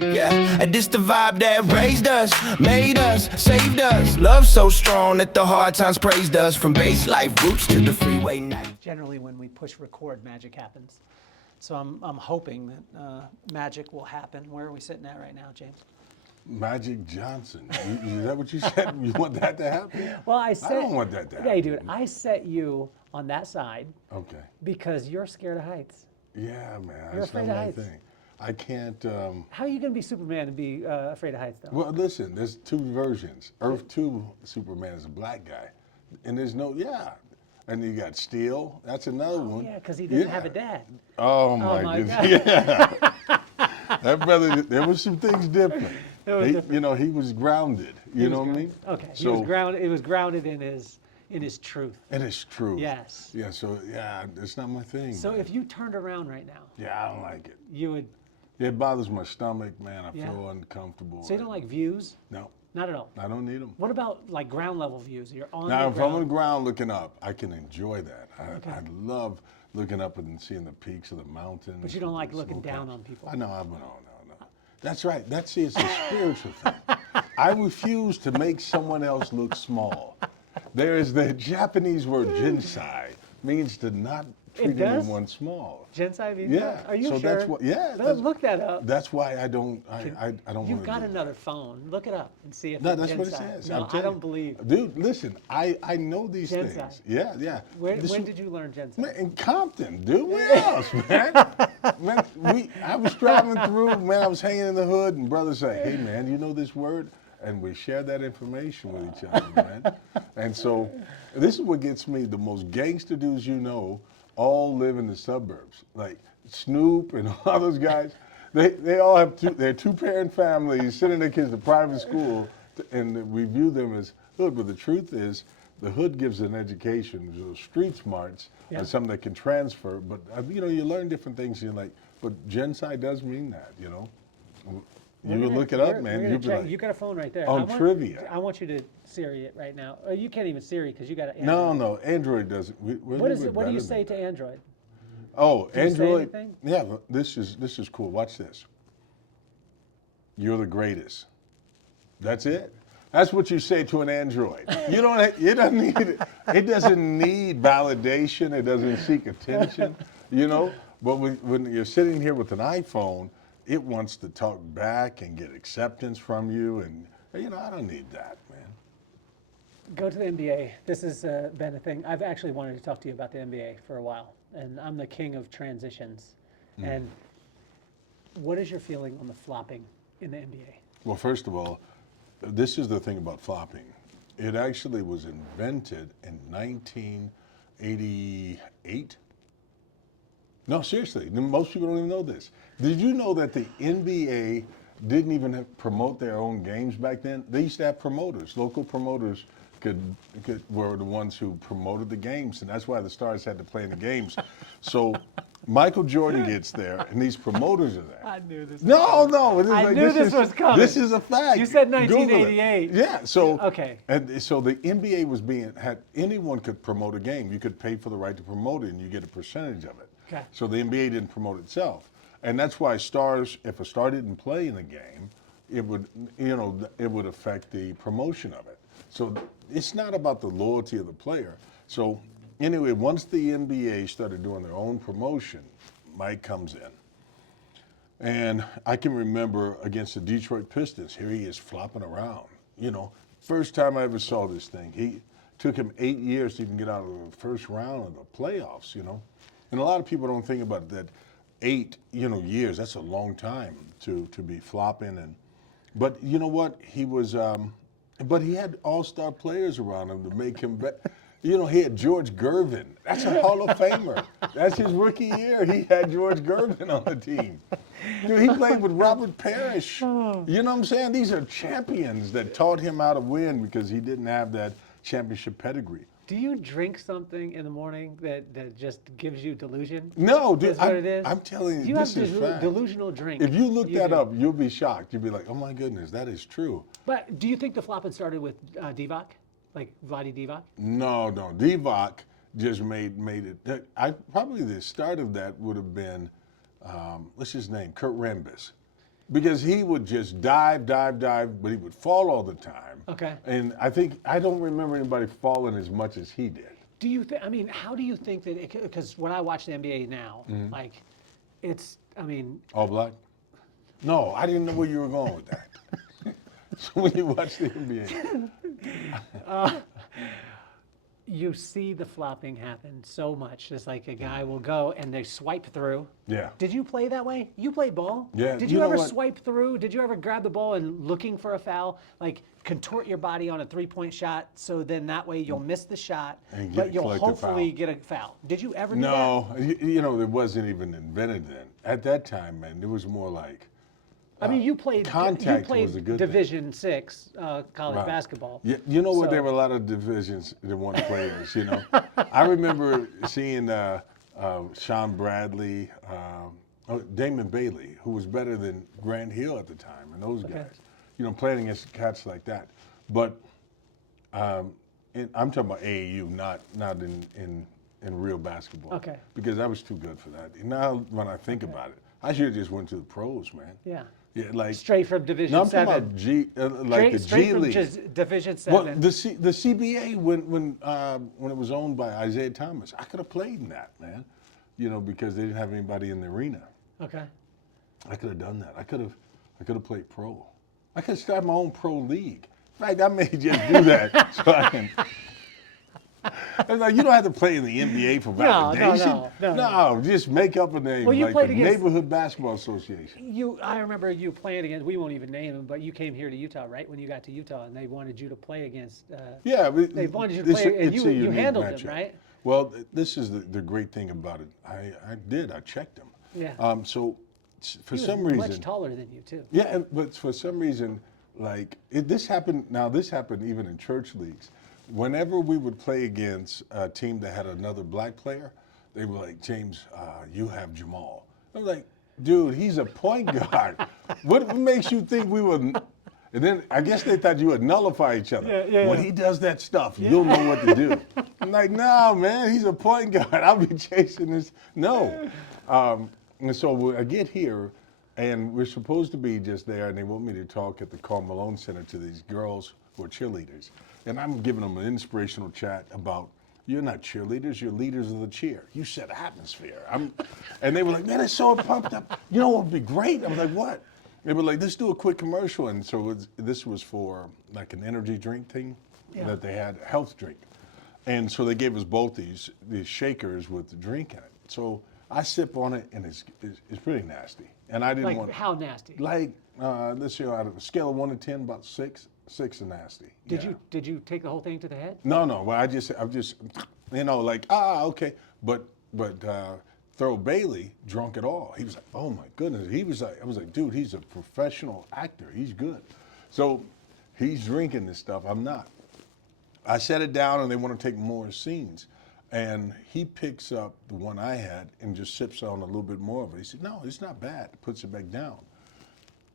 Yeah, and this the vibe that raised us, made us, saved us. Love so strong that the hard times praised us. From base life roots to the freeway night. Generally, when we push record, magic happens. So I'm hoping that magic will happen. Where are we sitting at right now, James? Magic Johnson. Is that what you said? You want that to happen? Well, I don't want that to happen. Hey, dude, I set you on that side. Okay. Because you're scared of heights. Yeah, man. You're That's afraid not of my heights. thing. I can't. How are you going to be Superman and be afraid of heights, though? Well, listen, there's two versions. Earth 2 Superman is a black guy. And there's no, And you got Steel. That's another one. Yeah, because he didn't have a dad. Oh, my goodness. God. Yeah. That brother, there was some things different. You know, he was grounded. You know what I mean? Okay. So, It was grounded in his truth. And it's true. Yes. Yeah, so, it's not my thing. So man. if you turned around right now. Yeah, I don't like it. You would. It bothers my stomach, man. I feel uncomfortable. So you don't like views? No. Not at all? I don't need them. What about like ground level views? You're on Now, the if ground. I'm on the ground looking up, I can enjoy that. Okay. I love looking up and seeing the peaks of the mountains. But you don't like the looking down snowcaps. on people. I know, no. That's right. It's a spiritual thing. I refuse to make someone else look small. There is the Japanese word jinsai, means to not treat anyone small. Jinsai means Yeah. Are you so sure? That's what, look that up. That's why I don't. I don't. You've got another phone. Look it up and see if No, it's that's Jinsai. what it says. No, I don't believe. Dude, listen, I know these Jinsai. things. Yeah. When did you learn Jinsai? Man, in Compton, dude. Where else, man? I was driving through, man, I was hanging in the hood, and brothers say, hey, man, you know this word? And we share that information with each other, man. And so this is what gets me. The most gangster dudes you know all live in the suburbs. Like Snoop and all those guys, they all have they're two-parent families, sending their kids to private school, and we view them as hood. But the truth is, the hood gives an education. So street smarts are something that can transfer. But, you learn different things. You're like, but Jinsai does mean that, You would look it up, man. You'd be like, you got a phone right there. On trivia. I want you to Siri it right now. Oh, you can't even Siri because you got an No, Android. Android doesn't. What do you say to Android? Oh, Do you say Android. anything? Yeah, this is cool. Watch this. You're the greatest. That's it. That's what you say to an Android. You don't. It doesn't need. It doesn't need validation. It doesn't seek attention. But when you're sitting here with an iPhone, it wants to talk back and get acceptance from you, and I don't need that, man. Go to the NBA. This has been a thing. I've actually wanted to talk to you about the NBA for a while, and I'm the king of transitions. And what is your feeling on the flopping in the NBA? Well, first of all, this is the thing about flopping. It actually was invented in 1988. No, seriously, most people don't even know this. Did you know that the NBA didn't even promote their own games back then? They used to have promoters. Local promoters were the ones who promoted the games, and that's why the stars had to play in the games. So Michael Jordan gets there, and these promoters are there. I knew this. No. I knew this was coming. This is a fact. You said Google it. 1988. Yeah. So okay. And so the NBA was anyone could promote a game. You could pay for the right to promote it, and you get a percentage of it. Okay. So the NBA didn't promote itself, and that's why if a star didn't play in the game, it would affect the promotion of it. So it's not about the loyalty of the player. So anyway, once the NBA started doing their own promotion, Mike comes in. And I can remember against the Detroit Pistons, here he is flopping around. First time I ever saw this thing. He took him 8 years to even get out of the first round of the playoffs, And a lot of people don't think about that 8, years, that's a long time to be flopping. But you know what? He was, but he had all-star players around him to make him better. He had George Gervin. That's a Hall of Famer. That's his rookie year. He had George Gervin on the team. Dude, he played with Robert Parrish. You know what I'm saying? These are champions that taught him how to win because he didn't have that championship pedigree. Do you drink something in the morning that just gives you delusion? No, dude. Is what it is? I'm telling you, You this have is fact. delusional drink. If you look that do. up, you'll be shocked. You'll be like, oh my goodness, that is true. But do you think the flopping started with Divac? Like Vlade Divac? No. Divac just made it. Probably the start of that would have been, what's his name? Kurt Rambis. because he would just dive, but he would fall all the time. Okay. And I don't remember anybody falling as much as he did. Do you think? I mean, how do you think that? Because when I watch the NBA now, Mm-hmm. like, it's. I mean, All black? No, I didn't know where you were going with that. So when you watch the NBA, you see the flopping happen so much. It's like a guy will go and they swipe through. yeah. Did you play that way? You played ball. Yeah, Did you you know ever what? swipe through? Did you ever grab the ball and looking for a foul, like contort your body on a 3-point shot, so then that way you'll miss the shot, And but you'll collect a hopefully foul. get a foul? Did you ever do that? No, you know, it wasn't even invented then. At that time, man, it was more like I mean, you played. contact you played was a good thing. Division VI college Right. basketball. Yeah, you know what? So- There were a lot of divisions that weren't players. You know, I remember seeing Sean Bradley, Damon Bailey, who was better than Grant Hill at the time, and those guys. You know, playing against cats like that. But I'm talking about AAU, not in real basketball. Okay. Because I was too good for that. Now when I think about it, I should have just went to the pros, man. Yeah. Yeah, like Straight from Division no, I'm talking VII. about like the Straight G from League. just Division VII. Well, the CBA when it was owned by Isaiah Thomas, I could have played in that, man. You know, because they didn't have anybody in the arena. Okay. I could have done that. I could have played pro. I could have started my own pro league. In fact, I may just do that so I can. It's like, you don't have to play in the NBA for validation. No. Just make up a name, Well, you like played the against- Neighborhood Basketball Association. I remember you playing against. We won't even name him, but you came here to Utah, right? When you got to Utah, and they wanted you to play against. Yeah, They wanted you to play, and you handled them, right? Well, this is the great thing about it. I checked them. Yeah. So for He was some reason, much taller than you too. yeah, but for some reason, like this happened. Now this happened even in church leagues. Whenever we would play against a team that had another black player, they were like, James, you have Jamal. I was like, dude, he's a point guard. What makes you think we would? And then I guess they thought you would nullify each other. Yeah. When he does that stuff, you'll know what to do. I'm like, no, man, he's a point guard. I'll be chasing this. No. And so I get here, and we're supposed to be just there, and they want me to talk at the Karl Malone Center to these girls who are cheerleaders. And I'm giving them an inspirational chat about, you're not cheerleaders, you're leaders of the cheer. You set atmosphere. And they were like, man, it's so pumped up. You know what would be great? I was like, what? They were like, let's do a quick commercial. And so this was for like an energy drink thing that they had, a health drink. And so they gave us both these shakers with the drink in it. So I sip on it, and it's pretty nasty. And I didn't Like want. how nasty? Like let's see, out of a scale of 1 to 10, about 6. 6 is nasty. Did you take the whole thing to the head? No. Well, I'm just, you know, like okay, but Thurl Bailey drunk it all. He was like, oh my goodness. I was like, dude, he's a professional actor. He's good. So he's drinking this stuff. I'm not. I set it down, and they want to take more scenes. And he picks up the one I had and just sips on a little bit more of it. He said, no, it's not bad. Puts it back down.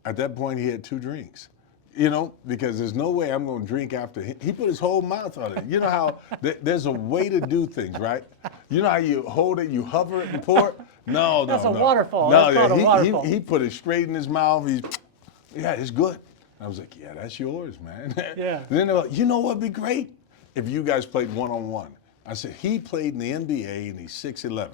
At that point, he had 2 drinks. You know, because there's no way I'm going to drink after him. He put his whole mouth on it. You know how there's a way to do things, right? You know how you hold it, you hover it and pour it? No. That's a waterfall. That's called a waterfall. He put it straight in his mouth. It's good. I was like, yeah, that's yours, man. Yeah. And then they're like, you know what would be great? If you guys played one-on-one. I said, he played in the NBA and he's 6'11".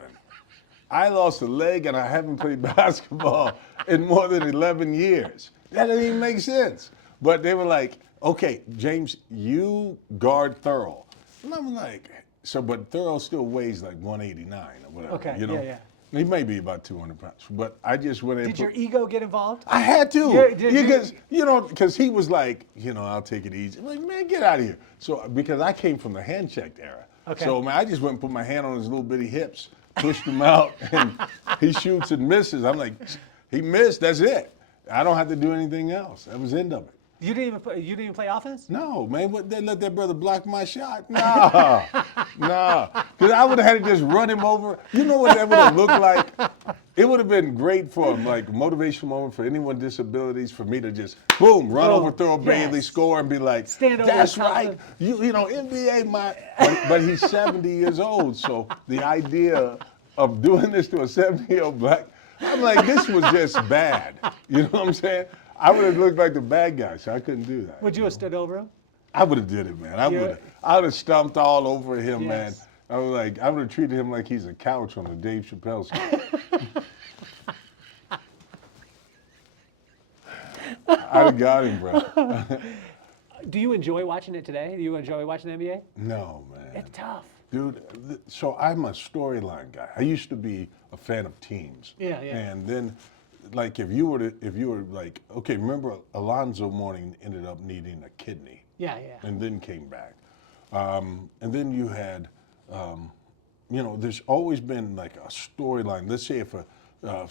I lost a leg and I haven't played basketball in more than 11 years. That doesn't even make sense. But they were like, okay, James, you guard Thurl. And I'm like, but Thurl still weighs like 189 or whatever. Okay, you know? yeah. He may be about 200 pounds. But I just went in. Did your ego get involved? I had to. Yeah, Because he was like, I'll take it easy. I'm like, man, get out of here. So, because I came from the hand-checked era. Okay. So, man, I just went and put my hand on his little bitty hips, pushed him out, and he shoots and misses. I'm like, he missed, that's it. I don't have to do anything else. That was the end of it. You didn't even play offense? No, man. They let that brother block my shot? No. Because I would have had to just run him over. You know what that would have looked like? It would have been great for him, like a motivational moment for anyone with disabilities, for me to just, boom, run over Thurl Bailey, score, and be like, stand over that's the top right. of- NBA, but he's 70 years old. So the idea of doing this to a 70-year-old black, I'm like, this was just bad. You know what I'm saying? I would have looked like the bad guy, so I couldn't do that. Would you have stood over him? I would have did it, man. I Yeah. would have stomped all over him, man. Yes. I would have treated him like he's a couch on the Dave Chappelle show. I'd have got him, bro. Do you enjoy watching it today? Do you enjoy watching the NBA? No, man. It's tough. Dude, so I'm a storyline guy. I used to be a fan of teams. Yeah, yeah. And then, like, if you were like, okay, remember Alonzo Mourning ended up needing a kidney. Yeah, yeah. And then came back. And then you had, there's always been like a storyline. Let's say if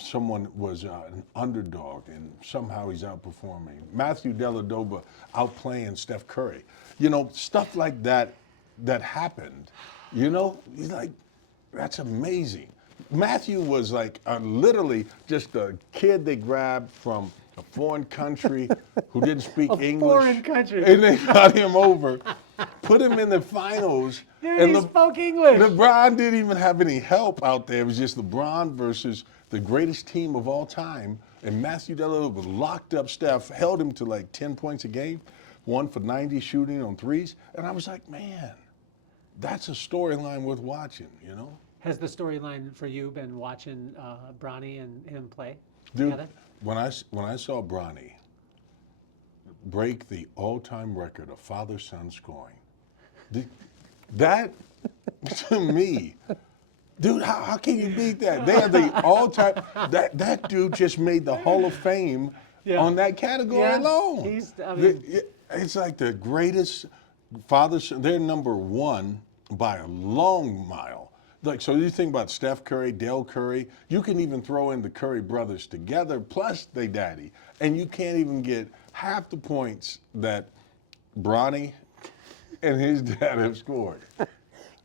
someone was an underdog and somehow he's outperforming. Matthew Dellavedova outplaying Steph Curry. Stuff like that happened. He's like, that's amazing. Matthew was like literally just a kid they grabbed from a foreign country who didn't speak English. Foreign country. And they got him over, put him in the finals. Dude, and he spoke English. LeBron didn't even have any help out there. It was just LeBron versus the greatest team of all time. And Matthew Dellavedova locked up Steph, held him to like 10 points a game, 1 for 90 shooting on threes. And I was like, man, that's a storyline worth watching, Has the storyline for you been watching Bronny and him play Dude, together? when I saw Bronny break the all-time record of father-son scoring, that to me, dude, how can you beat that? They are the all-time. That dude just made the Hall of Fame on that category alone. It's like the greatest father-son. They're number one by a long mile. Like, so you think about Steph Curry, Dell Curry, you can even throw in the Curry brothers together, plus they daddy, and you can't even get half the points that Bronny and his dad have scored.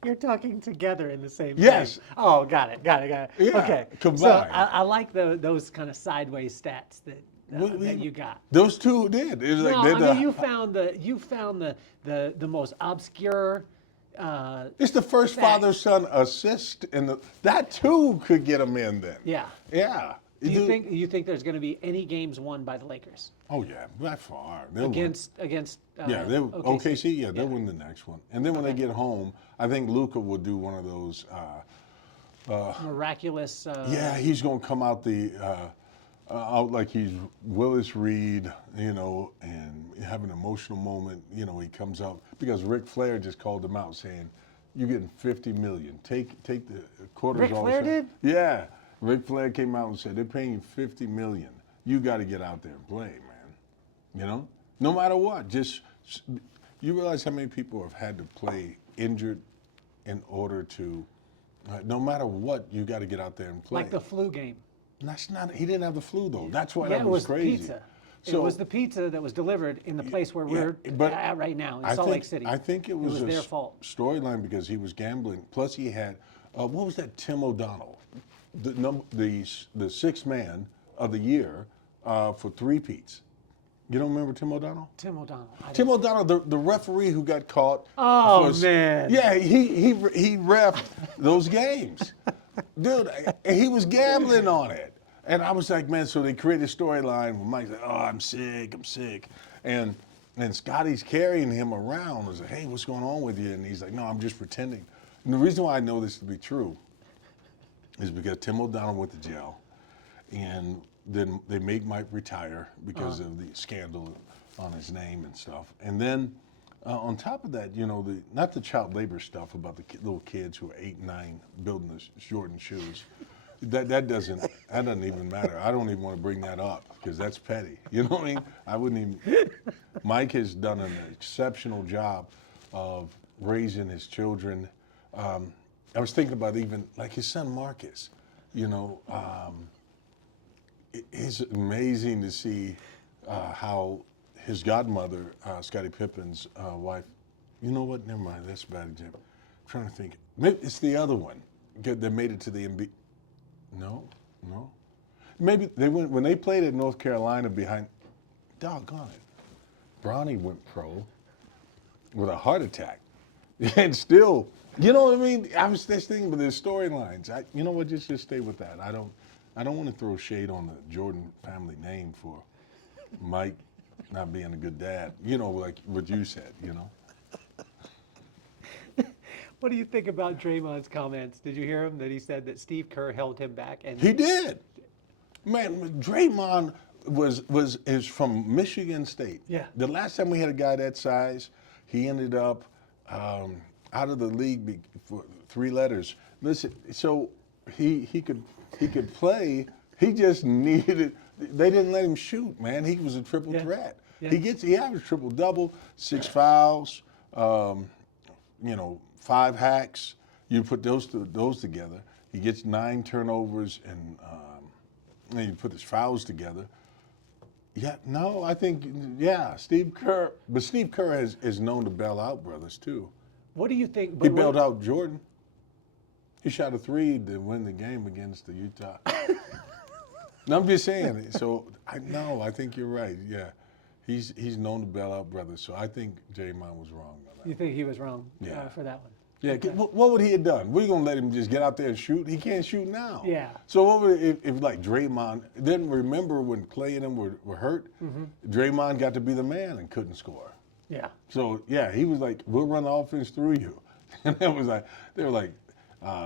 You're talking together in the same Yes. thing. Oh, got it. Yeah, Okay. combined. So I like those kind of sideways stats that you got. Those two did. It was No, like I mean you found the most obscure. it's the first Facts. father-son assist, and that too could get them in then. Yeah. Yeah. Do you think there's going to be any games won by the Lakers Oh yeah, by far. They'll win. against? Yeah, OKC. Yeah, they'll win the next one. And then when they get home, I think Luka will do one of those. Miraculous. Yeah, he's gonna come out out like he's Willis Reed, and have an emotional moment. He comes out because Ric Flair just called him out saying, "You're getting $50 million. Take the quarters." Ric Flair did? Yeah, Ric Flair came out and said they're paying you $50 million. You got to get out there and play, man. No matter what. Just you realize how many people have had to play injured in order to. No matter what, you got to get out there and play. Like the flu game. That's not. He didn't have the flu though. That's why Yeah, that it was crazy. pizza. So, it was the pizza that was delivered in the place where we're but at right now, in I Salt think, Lake City. I think it was, their fault. storyline because he was gambling. Plus, he had what was that? Tim O'Donnell, the sixth man of the year for three-peats. You don't remember Tim O'Donnell? Tim O'Donnell. Tim O'Donnell, the referee who got caught. Oh, man. Yeah, he reffed those games, dude. And he was gambling on it. And I was like, man, so they created a storyline where Mike's like, oh, I'm sick. And Scotty's carrying him around. I was like, hey, what's going on with you? And he's like, no, I'm just pretending. And the reason why I know this to be true is because Tim O'Donnell went to jail. And then they made Mike retire because of the scandal on his name and stuff. And then on top of that, not the child labor stuff about the little kids who are 8 and 9 building the Jordan shoes. That doesn't even matter. I don't even want to bring that up because that's petty. You know what I mean? I wouldn't even. Mike has done an exceptional job of raising his children. I was thinking about even like his son Marcus. It's amazing to see how his godmother, Scottie Pippen's wife. You know what? Never mind. That's a bad example. I'm trying to think. Maybe it's the other one that made it to the NBA. No. Maybe they went when they played at North Carolina behind. Doggone it. Bronny went pro with a heart attack, and still, you know what I mean. I was just thinking, but there's storylines. You know what? Just stay with that. I don't. I don't want to throw shade on the Jordan family name for Mike not being a good dad. You know, like what you said, you know. What do you think about Draymond's comments? Did you hear him that he said that Steve Kerr held him back? And He did. Man, Draymond is from Michigan State. Yeah. The last time we had a guy that size, he ended up out of the league for 3 letters. Listen, so he could play. He just needed. They didn't let him shoot. Man, he was a triple threat. Yeah. He averaged triple double, 6 fouls. 5 hacks. You put those together. He gets 9 turnovers and you put his fouls together. Yeah, no, I think Steve Kerr. But Steve Kerr is known to bail out brothers too. what do you think? He bailed out Jordan. He shot a 3 to win the game against the Utah. No, I'm just saying. So I think you're right. Yeah, he's known to bail out brothers. So I think Draymond was wrong on that. You think he was wrong Yeah. for that one? Yeah, what would he have done? We're gonna let him just get out there and shoot? He can't shoot now. Yeah. So what would if like Draymond didn't remember when Clay and them were hurt? Draymond got to be the man and couldn't score. Yeah. So yeah, he was like, "We'll run the offense through you," and it was like they were like,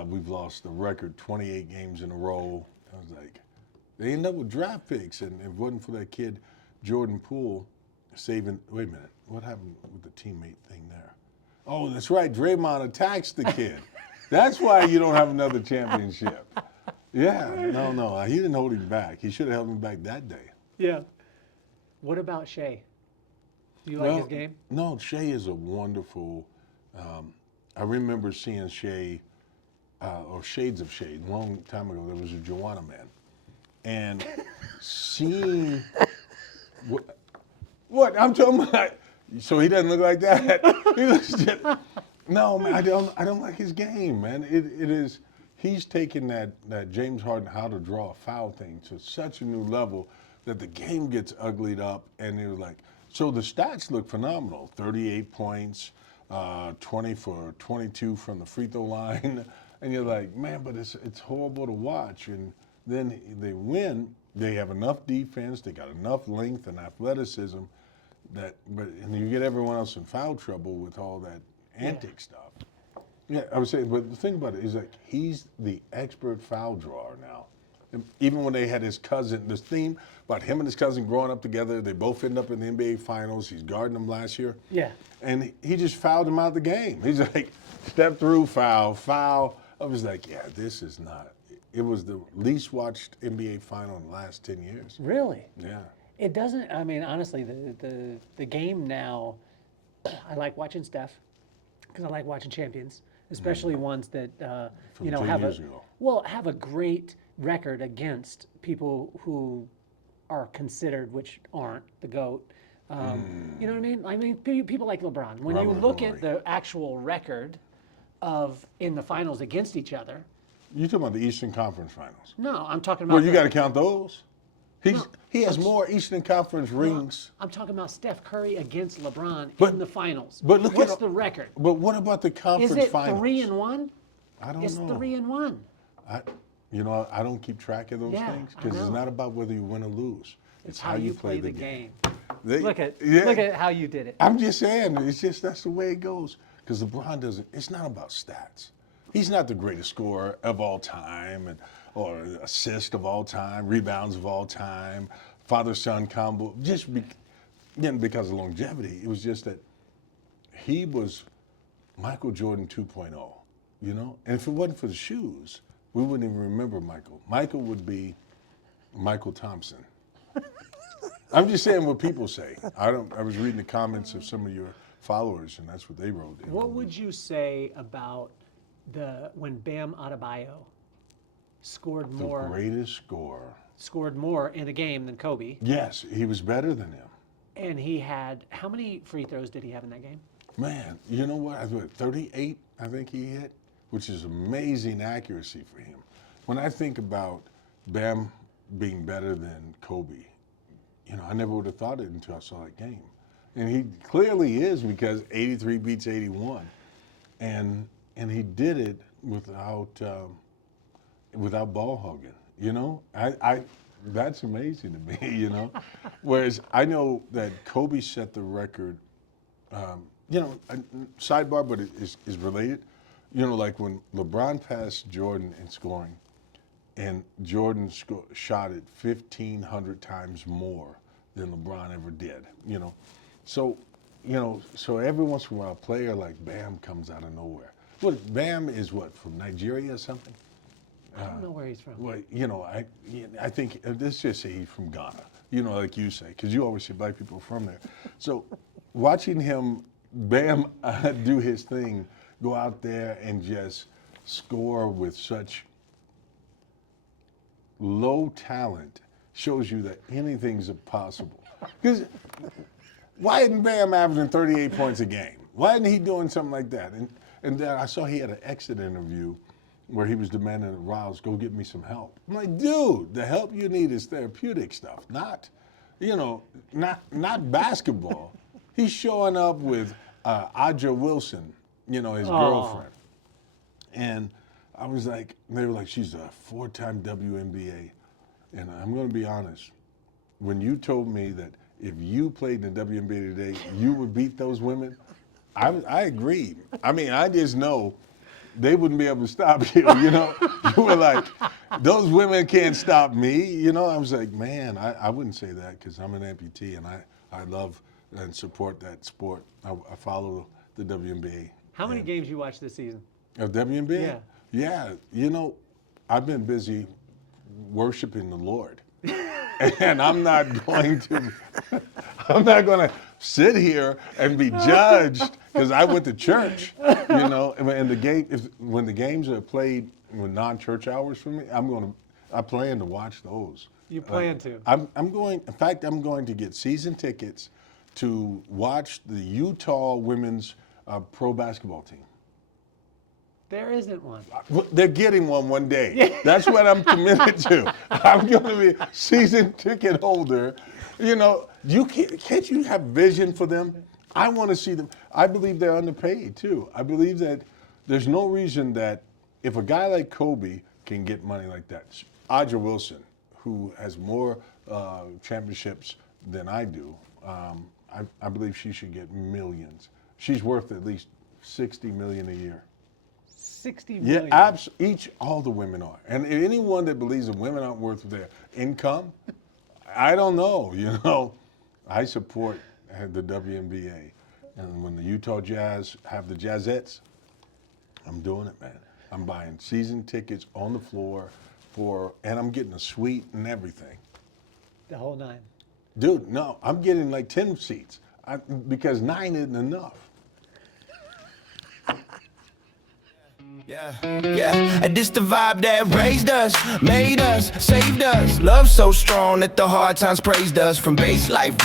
"We've lost the record 28 games in a row." I was like, they ended up with draft picks, and if it wasn't for that kid Jordan Poole saving. Wait a minute, what happened with the teammate thing there? Oh, that's right. Draymond attacks the kid. That's why you don't have another championship. Yeah, no, he didn't hold him back. He should have held him back that day. Yeah. What about Shea? Do you like his game? No, Shea is a wonderful. I remember seeing Shea, or Shades of Shea, a long time ago. There was a Joanna Man, and seeing what I'm talking about. So he doesn't look like that. He looks just, no, man, I don't like his game, man. It is. He's taken that James Harden how to draw a foul thing to such a new level that the game gets uglied up, and it was like. So the stats look phenomenal. 38 points, 20 for 22 from the free throw line, and you're like, man, but it's horrible to watch. And then they win. They have enough defense. They got enough length and athleticism. And you get everyone else in foul trouble with all that antic stuff. Yeah, I would say, but the thing about it is like he's the expert foul drawer now. And even when they had his cousin, this theme about him and his cousin growing up together, they both end up in the NBA Finals. He's guarding them last year. Yeah. And he just fouled him out of the game. He's like, step through, foul. I was like, yeah, this is not. It was the least watched NBA Final in the last 10 years. Really? Yeah. It doesn't. I mean, honestly, the game now. I like watching Steph because I like watching champions, especially ones that From 10 have years ago. have a great record against people who are considered, which aren't the GOAT. You know what I mean? I mean, people like LeBron. When you Robert look Horry. at the actual record of in the finals against each other. You're talking about the Eastern Conference Finals. No, I'm talking about. Well, you got to count those. No, He has more Eastern Conference rings. I'm talking about Steph Curry against LeBron But- in the finals. but look What's at- the record? But what about the conference Is it finals? 3-1? I don't It's know. 3-1. I don't keep track of those Yeah, things I because it's know. not about whether you win or lose. It's how you play the game. They- Look at yeah. look at how you did it. I'm just saying, that's the way it goes. Because LeBron doesn't. It's not about stats. He's not the greatest scorer of all time, or assist of all time, rebounds of all time, father-son combo. Because of longevity, it was just that he was Michael Jordan 2.0. And if it wasn't for the shoes, we wouldn't even remember Michael. Michael would be Michael Thompson. I'm just saying what people say. I was reading the comments of some of your followers, and that's what they wrote. What would you say about when Bam Adebayo scored The more greatest in a game than Kobe? Yes, he was better than him. And he had how many free throws did he have in that game? Man, you know what? 38, I think he hit, which is amazing accuracy for him. When I think about Bam being better than Kobe, I never would have thought it until I saw that game. And he clearly is because 83 beats 81. And he did it without ball hogging. You know, that's amazing to me. You know, whereas I know that Kobe set the record. You know, sidebar, but it is related. You know, like when LeBron passed Jordan in scoring, and Jordan shot it 1,500 times more than LeBron ever did. You know, so so every once in a while, a player like Bam comes out of nowhere. What Bam is what, from Nigeria or something? I don't know where he's from. Well, you know, I think let's just say he's from Ghana. You know, like you say, because you always say black people are from there. So watching him, Bam, do his thing, go out there and just score with such low talent shows you that anything's possible. Because why isn't Bam averaging 38 points a game? Why isn't he doing something like that? And then I saw he had an exit interview where he was demanding that Riles go get me some help. I'm like, dude, the help you need is therapeutic stuff, not basketball. He's showing up with Aja Wilson, you know, his girlfriend. And I was like, they were like, she's a 4-time WNBA. And I'm going to be honest, when you told me that if you played in the WNBA today, you would beat those women, I agreed. I mean, I just know they wouldn't be able to stop you, you know? You were like, those women can't stop me, you know? I was like, man, I wouldn't say that because I'm an amputee and I love and support that sport. I follow the WNBA. How many games you watched this season? Of WNBA? Yeah. Yeah, you know, I've been busy worshiping the Lord. And I'm not going to sit here and be judged because I went to church, you know. And when the games are played with non-church hours for me, I plan to watch those. You plan to? In fact, I'm going to get season tickets to watch the Utah women's pro basketball team. There isn't one. They're getting one day. That's what I'm committed to. I'm going to be a season ticket holder. You know, can't you have vision for them? I want to see them. I believe they're underpaid too. I believe that there's no reason that if a guy like Kobe can get money like that, Aja Wilson, who has more championships than I do, I believe she should get millions. She's worth at least $60 million a year. 60 million. Yeah, all the women are. And anyone that believes that women aren't worth their income, I don't know, you know. I support the WNBA. And when the Utah Jazz have the Jazzettes, I'm doing it, man. I'm buying season tickets on the floor and I'm getting a suite and everything. The whole 9. Dude, no, I'm getting like 10 seats because 9 isn't enough. Yeah, and this the vibe that raised us, made us, saved us. Love so strong that the hard times praised us from base life.